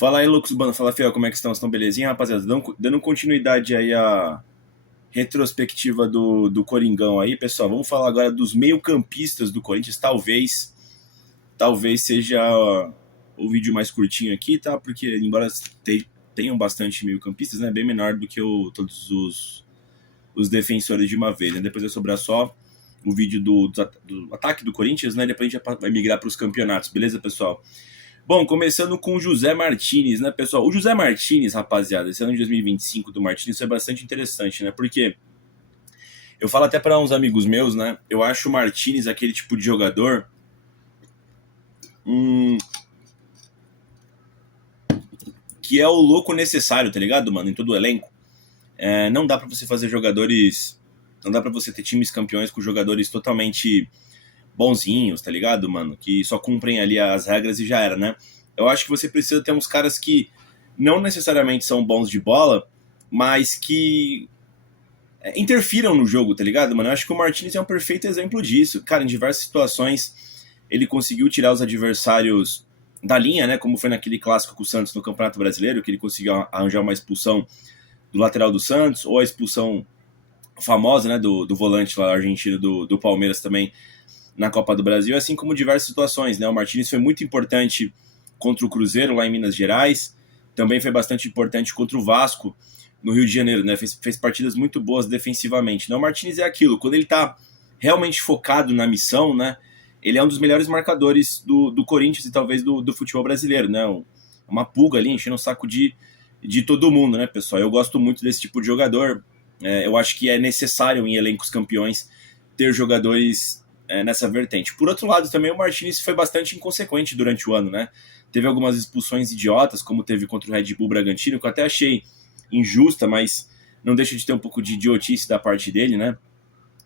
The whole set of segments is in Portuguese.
Fala aí, Lucas Bano, fala Fiel, como é que estão? Estão belezinha, rapaziada? Dando continuidade aí à retrospectiva do Coringão aí, pessoal. Vamos falar agora dos meio-campistas do Corinthians. Talvez seja o vídeo mais curtinho aqui, tá? Porque, embora tenham bastante meio-campistas, né? Bem menor do que todos os defensores de uma vez, né? Depois vai sobrar só o vídeo do ataque do Corinthians, né? Depois a gente vai migrar para os campeonatos, beleza, pessoal? Bom, começando com o José Martinez, né, pessoal? O José Martinez, rapaziada, esse ano de 2025 do Martinez foi bastante interessante, né? Porque eu falo até para uns amigos meus, né? Eu acho o Martinez aquele tipo de jogador que é o louco necessário, tá ligado, mano? Em todo o elenco. Não dá para você fazer jogadores. Não dá para você ter times campeões com jogadores totalmente bonzinhos, tá ligado, mano? Que só cumprem ali as regras e já era, né? Eu acho que você precisa ter uns caras que não necessariamente são bons de bola, mas que interfiram no jogo, tá ligado, mano? Eu acho que o Martinez é um perfeito exemplo disso. Cara, em diversas situações ele conseguiu tirar os adversários da linha, né? Como foi naquele clássico com o Santos no Campeonato Brasileiro, que ele conseguiu arranjar uma expulsão do lateral do Santos, ou a expulsão famosa, né, do volante lá argentino do Palmeiras também na Copa do Brasil, assim como diversas situações, né? O Martinez foi muito importante contra o Cruzeiro lá em Minas Gerais, também foi bastante importante contra o Vasco no Rio de Janeiro, né? Fez partidas muito boas defensivamente. Né? O Martinez é aquilo, quando ele tá realmente focado na missão, né? Ele é um dos melhores marcadores do Corinthians e talvez do futebol brasileiro, né? Uma pulga ali enchendo o saco de todo mundo, né, pessoal? Eu gosto muito desse tipo de jogador. Eu acho que é necessário em elencos campeões ter jogadores nessa vertente. Por outro lado, também o Martinez foi bastante inconsequente durante o ano, né? Teve algumas expulsões idiotas, como teve contra o Red Bull Bragantino, que eu até achei injusta, mas não deixa de ter um pouco de idiotice da parte dele, né?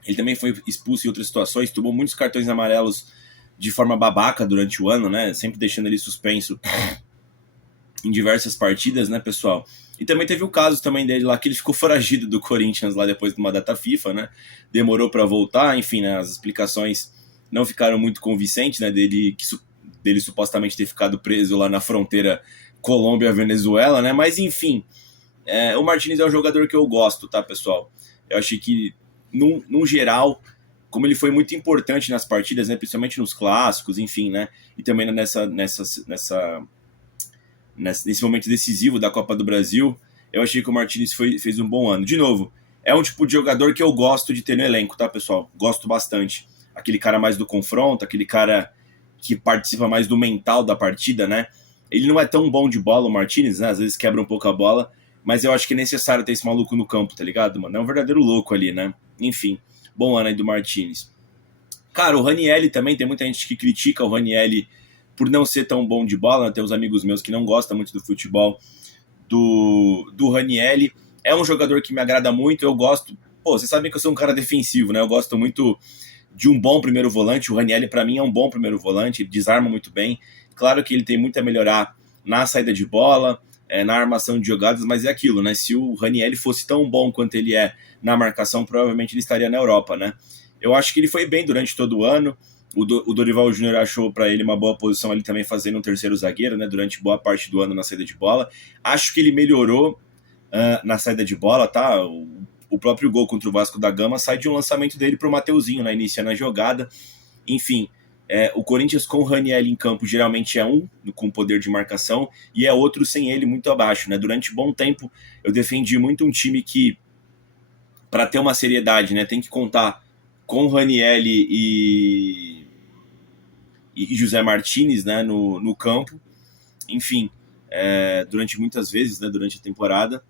Ele também foi expulso em outras situações, tomou muitos cartões amarelos de forma babaca durante o ano, né? Sempre deixando ele suspenso em diversas partidas, né, pessoal? E também teve o caso também dele lá, que ele ficou foragido do Corinthians lá depois de uma data FIFA, né? Demorou para voltar, enfim, né, as explicações não ficaram muito convincentes, né? Dele supostamente ter ficado preso lá na fronteira Colômbia-Venezuela, né? Mas enfim, o Martinez é um jogador que eu gosto, tá, pessoal? Eu achei que, num geral, como ele foi muito importante nas partidas, né? Principalmente nos clássicos, enfim, né? E também nesse momento decisivo da Copa do Brasil, eu achei que o Martinez fez um bom ano. De novo, é um tipo de jogador que eu gosto de ter no elenco, tá, pessoal? Gosto bastante. Aquele cara mais do confronto, aquele cara que participa mais do mental da partida, né? Ele não é tão bom de bola, o Martinez, né? Às vezes quebra um pouco a bola, mas eu acho que é necessário ter esse maluco no campo, tá ligado, mano? É um verdadeiro louco ali, né? Enfim, bom ano aí do Martinez. Cara, o Ranieri também, tem muita gente que critica o Ranieri por não ser tão bom de bola, né? Tem uns amigos meus que não gostam muito do futebol do Ranieri. É um jogador que me agrada muito, eu gosto. Pô, vocês sabem que eu sou um cara defensivo, né? Eu gosto muito de um bom primeiro volante. O Ranieri, para mim, é um bom primeiro volante, ele desarma muito bem. Claro que ele tem muito a melhorar na saída de bola, na armação de jogadas, mas é aquilo, né? Se o Ranieri fosse tão bom quanto ele é na marcação, provavelmente ele estaria na Europa, né? Eu acho que ele foi bem durante todo o ano. O Dorival Júnior achou para ele uma boa posição ali também fazendo um terceiro zagueiro, né, durante boa parte do ano na saída de bola. Acho que ele melhorou na saída de bola, tá? O próprio gol contra o Vasco da Gama sai de um lançamento dele para o Mateuzinho, né, iniciando a jogada. Enfim, o Corinthians com o Ranieri em campo geralmente é um com poder de marcação e é outro sem ele muito abaixo, né? Durante bom tempo eu defendi muito um time que, para ter uma seriedade, né, tem que contar com Ranieri e José Martinez, né, no campo, enfim, durante muitas vezes, né, durante a temporada,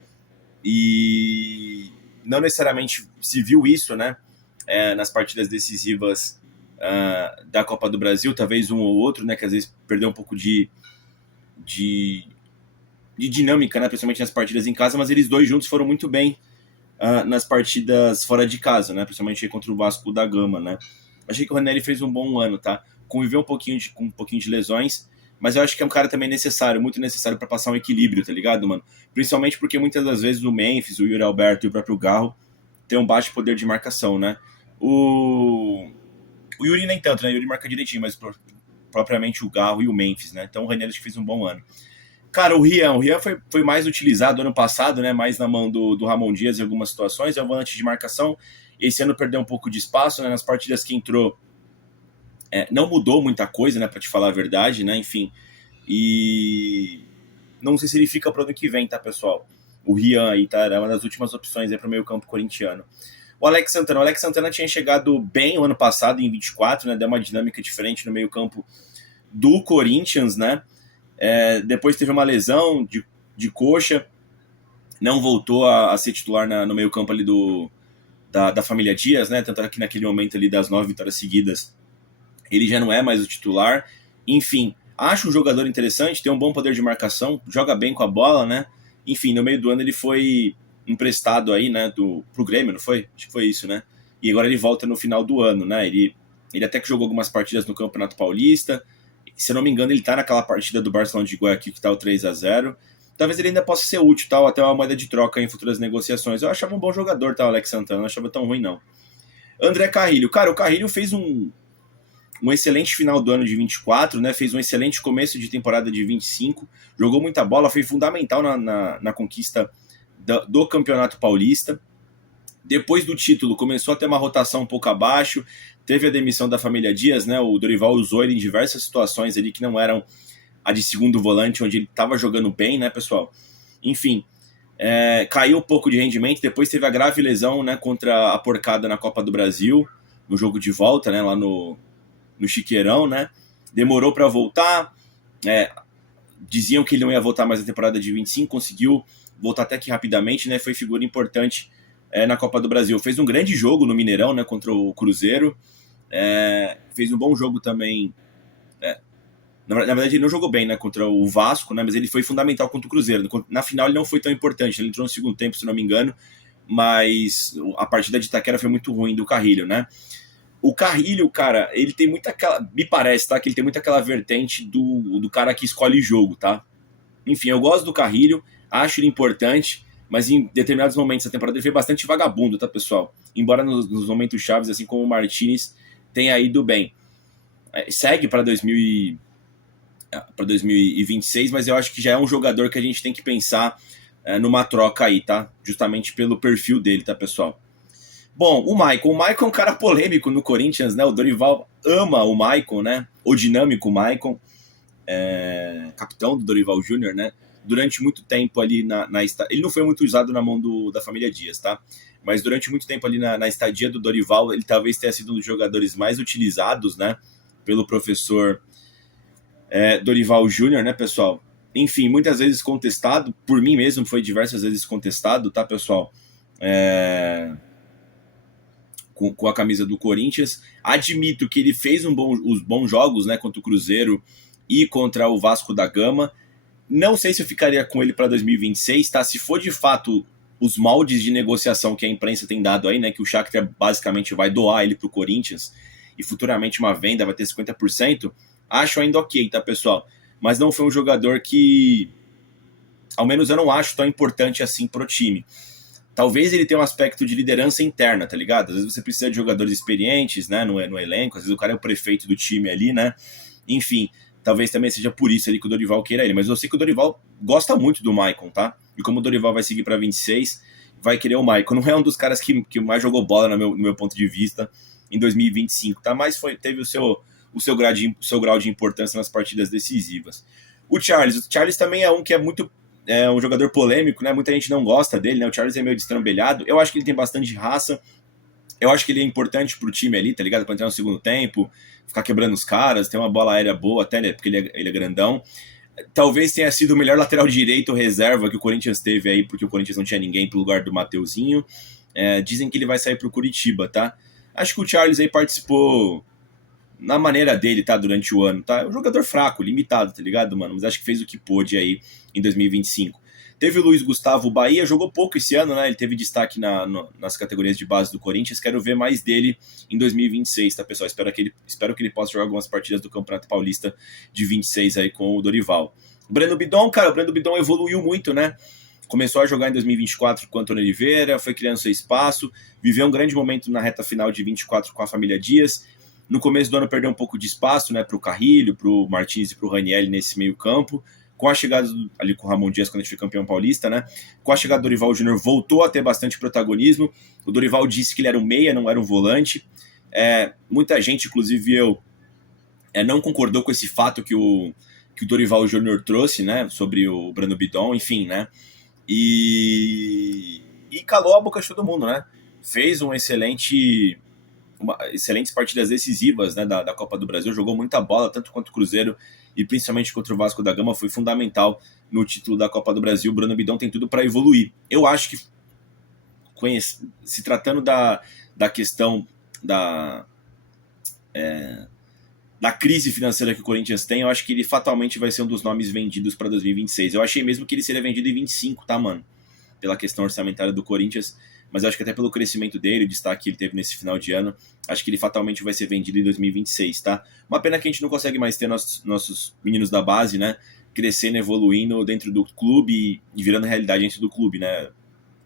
e não necessariamente se viu isso, né, nas partidas decisivas da Copa do Brasil, talvez um ou outro, né, que às vezes perdeu um pouco de dinâmica, né, principalmente nas partidas em casa, mas eles dois juntos foram muito bem nas partidas fora de casa, né, principalmente contra o Vasco da Gama, né. Achei que o Ranieri fez um bom ano, tá? Conviveu com um pouquinho de lesões, mas eu acho que é um cara também necessário, muito necessário para passar um equilíbrio, tá ligado, mano? Principalmente porque muitas das vezes o Memphis, o Yuri Alberto e o próprio Garro tem um baixo poder de marcação, né? O Yuri nem tanto, né? O Yuri marca direitinho, mas propriamente o Garro e o Memphis, né? Então o Ranieri acho que fez um bom ano. Cara, o Rian foi mais utilizado ano passado, né? Mais na mão do Ramon Dias em algumas situações, é um volante de marcação. Esse ano perdeu um pouco de espaço, né? Nas partidas que entrou, não mudou muita coisa, né? Pra te falar a verdade, né? Enfim. E não sei se ele fica pro ano que vem, tá, pessoal? O Rian aí, tá? Era uma das últimas opções aí pro meio campo corintiano. O Alex Santana tinha chegado bem o ano passado, em 24, né? Deu uma dinâmica diferente no meio campo do Corinthians, né? Depois teve uma lesão de coxa, não voltou a ser titular no meio campo ali da família Dias, né? Tanto é que naquele momento ali das 9 vitórias seguidas, ele já não é mais o titular. Enfim, acho um jogador interessante, tem um bom poder de marcação, joga bem com a bola, né? Enfim, no meio do ano ele foi emprestado aí, né, pro Grêmio, não foi? Acho que foi isso, né? E agora ele volta no final do ano, né? Ele até que jogou algumas partidas no Campeonato Paulista. Se eu não me engano, ele tá naquela partida do Barcelona de Guayaquil que tá o 3-0. Talvez ele ainda possa ser útil, tal, até uma moeda de troca em futuras negociações. Eu achava um bom jogador, tá, o Alex Santana, não achava tão ruim, não. André Carrilho. Cara, o Carrilho fez um excelente final do ano de 24, né? Fez um excelente começo de temporada de 25, jogou muita bola, foi fundamental na conquista do Campeonato Paulista. Depois do título, começou a ter uma rotação um pouco abaixo, teve a demissão da família Dias, né? O Dorival usou ele em diversas situações ali que não eram a de segundo volante, onde ele estava jogando bem, né, pessoal? Enfim, caiu um pouco de rendimento, depois teve a grave lesão, né, contra a porcada na Copa do Brasil, no jogo de volta, né, lá no Chiqueirão, né? Demorou para voltar, diziam que ele não ia voltar mais na temporada de 25, conseguiu voltar até que rapidamente, né? Foi figura importante na Copa do Brasil. Fez um grande jogo no Mineirão, né, contra o Cruzeiro. Fez um bom jogo também. Na verdade, ele não jogou bem, né, contra o Vasco, né, mas ele foi fundamental contra o Cruzeiro. Na final, ele não foi tão importante. Ele entrou no segundo tempo, se não me engano, mas a partida de Itaquera foi muito ruim do Carrilho, né? O Carrilho, cara, ele tem muita aquela... Me parece, tá? Que ele tem muito aquela vertente do cara que escolhe jogo, tá? Enfim, eu gosto do Carrilho, acho ele importante, mas em determinados momentos da temporada ele foi bastante vagabundo, tá, pessoal? Embora nos momentos chaves, assim como o Martinez, tenha ido bem. Segue para 2026, mas eu acho que já é um jogador que a gente tem que pensar numa troca aí, tá? Justamente pelo perfil dele, tá, pessoal? Bom, o Maicon é um cara polêmico no Corinthians, né? O Dorival ama o Maicon, né? O dinâmico Maicon, capitão do Dorival Júnior, né? Durante muito tempo ali ele não foi muito usado na mão da família Dias, tá? Mas durante muito tempo ali na estadia do Dorival, ele talvez tenha sido um dos jogadores mais utilizados, né? Pelo professor Dorival Júnior, né, pessoal? Enfim, muitas vezes contestado, por mim mesmo foi diversas vezes contestado, tá, pessoal? Com a camisa do Corinthians. Admito que ele fez os bons jogos, né, contra o Cruzeiro e contra o Vasco da Gama. Não sei se eu ficaria com ele para 2026, tá? Se for de fato os moldes de negociação que a imprensa tem dado aí, né, que o Shakhtar basicamente vai doar ele pro Corinthians e futuramente uma venda vai ter 50%, acho ainda ok, tá, pessoal? Mas não foi um jogador que, ao menos eu não acho tão importante assim pro time. Talvez ele tenha um aspecto de liderança interna, tá ligado? Às vezes você precisa de jogadores experientes, né, no elenco, às vezes o cara é o prefeito do time ali, né? Enfim, talvez também seja por isso ali que o Dorival queira ele. Mas eu sei que o Dorival gosta muito do Maicon, tá? E como o Dorival vai seguir para 26, vai querer o Maicon. Não é um dos caras que mais jogou bola no meu ponto de vista em 2025, tá? Mas teve o seu grau de importância nas partidas decisivas. O Charles também é um que é um jogador polêmico, né? Muita gente não gosta dele, né? O Charles é meio destrambelhado. Eu acho que ele tem bastante raça. Eu acho que ele é importante pro time ali, tá ligado? Pra entrar no segundo tempo, ficar quebrando os caras, ter uma bola aérea boa até, né? Porque ele é grandão. Talvez tenha sido o melhor lateral direito reserva que o Corinthians teve aí, porque o Corinthians não tinha ninguém pro lugar do Mateuzinho. Dizem que ele vai sair pro Curitiba, tá? Acho que o Charles aí participou na maneira dele, tá? Durante o ano, tá? É um jogador fraco, limitado, tá ligado, mano? Mas acho que fez o que pôde aí em 2025. Teve o Luiz Gustavo Bahia, jogou pouco esse ano, né? Ele teve destaque nas categorias de base do Corinthians. Quero ver mais dele em 2026, tá, pessoal? Espero que ele possa jogar algumas partidas do Campeonato Paulista de 26 aí com o Dorival. O Breno Bidon evoluiu muito, né? Começou a jogar em 2024 com o Antônio Oliveira, foi criando seu espaço, viveu um grande momento na reta final de 24 com a família Dias. No começo do ano perdeu um pouco de espaço, né, para o Carrilho, para o Martins e para o Raniel nesse meio campo. com a chegada ali com o Ramon Dias, quando a gente foi campeão paulista, né? Com a chegada do Dorival Júnior, voltou a ter bastante protagonismo. O Dorival disse que ele era um meia, não era um volante. Muita gente, inclusive eu, não concordou com esse fato que o Dorival Júnior trouxe, né? Sobre o Breno Bidon, enfim, né? E calou a boca de todo mundo, né? Fez excelentes partidas decisivas, né, da Copa do Brasil, jogou muita bola, tanto quanto o Cruzeiro e principalmente contra o Vasco da Gama, foi fundamental no título da Copa do Brasil. O Breno Bidon tem tudo para evoluir. Eu acho que, se tratando da questão da crise financeira que o Corinthians tem, eu acho que ele fatalmente vai ser um dos nomes vendidos para 2026. Eu achei mesmo que ele seria vendido em 25, tá, mano? Pela questão orçamentária do Corinthians, mas acho que até pelo crescimento dele, o destaque que ele teve nesse final de ano, acho que ele fatalmente vai ser vendido em 2026, tá? Uma pena que a gente não consegue mais ter nossos meninos da base, né, crescendo, evoluindo dentro do clube e virando realidade dentro do clube, né?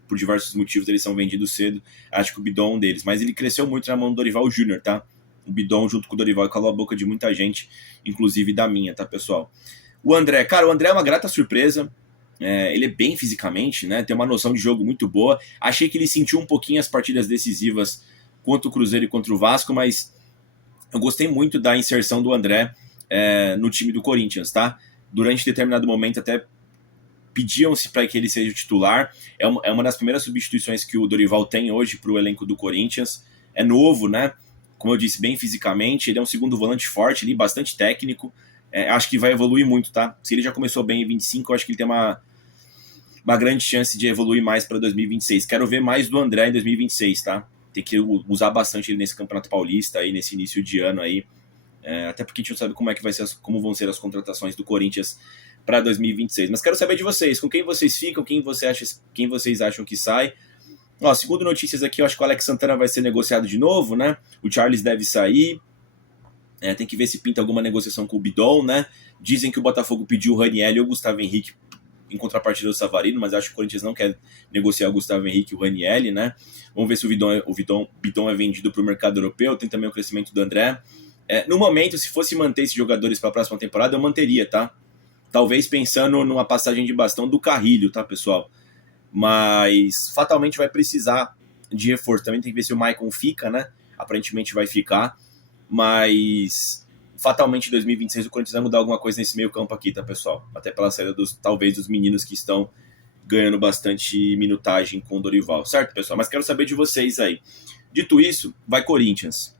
Por diversos motivos eles são vendidos cedo, acho que o Bidon é um deles, mas ele cresceu muito na mão do Dorival Júnior, tá? O Bidon junto com o Dorival calou a boca de muita gente, inclusive da minha, tá, pessoal? O André é uma grata surpresa. Ele é bem fisicamente, né? Tem uma noção de jogo muito boa. Achei que ele sentiu um pouquinho as partidas decisivas contra o Cruzeiro e contra o Vasco, mas eu gostei muito da inserção do André no time do Corinthians, tá? Durante determinado momento até pediam-se para que ele seja o titular. É uma das primeiras substituições que o Dorival tem hoje para o elenco do Corinthians. É novo, né? Como eu disse, bem fisicamente. Ele é um segundo volante forte ali, bastante técnico. Acho que vai evoluir muito, tá? Se ele já começou bem em 25, eu acho que ele tem uma grande chance de evoluir mais para 2026. Quero ver mais do André em 2026, tá? Tem que usar bastante ele nesse Campeonato Paulista, aí, nesse início de ano aí. Até porque a gente não sabe como vão ser as contratações do Corinthians para 2026. Mas quero saber de vocês, com quem vocês ficam, quem vocês acham que sai. Segundo notícias aqui, eu acho que o Alex Santana vai ser negociado de novo, né? O Charles deve sair. Tem que ver se pinta alguma negociação com o Bidon, né? Dizem que o Botafogo pediu o Raniel e o Gustavo Henrique em contrapartida do Savarino, mas acho que o Corinthians não quer negociar o Gustavo Henrique e o Raniel, né? Vamos ver se o Bidon é vendido para o mercado europeu. Tem também o crescimento do André. No momento, se fosse manter esses jogadores para a próxima temporada, eu manteria, tá? Talvez pensando numa passagem de bastão do Carrilho, tá, pessoal? Mas fatalmente vai precisar de reforço. Também tem que ver se o Maicon fica, né? Aparentemente vai ficar, mas fatalmente em 2026 o Corinthians vai mudar alguma coisa nesse meio campo aqui, tá, pessoal? Até pela saída talvez dos meninos que estão ganhando bastante minutagem com o Dorival, certo, pessoal? Mas quero saber de vocês aí. Dito isso, vai Corinthians.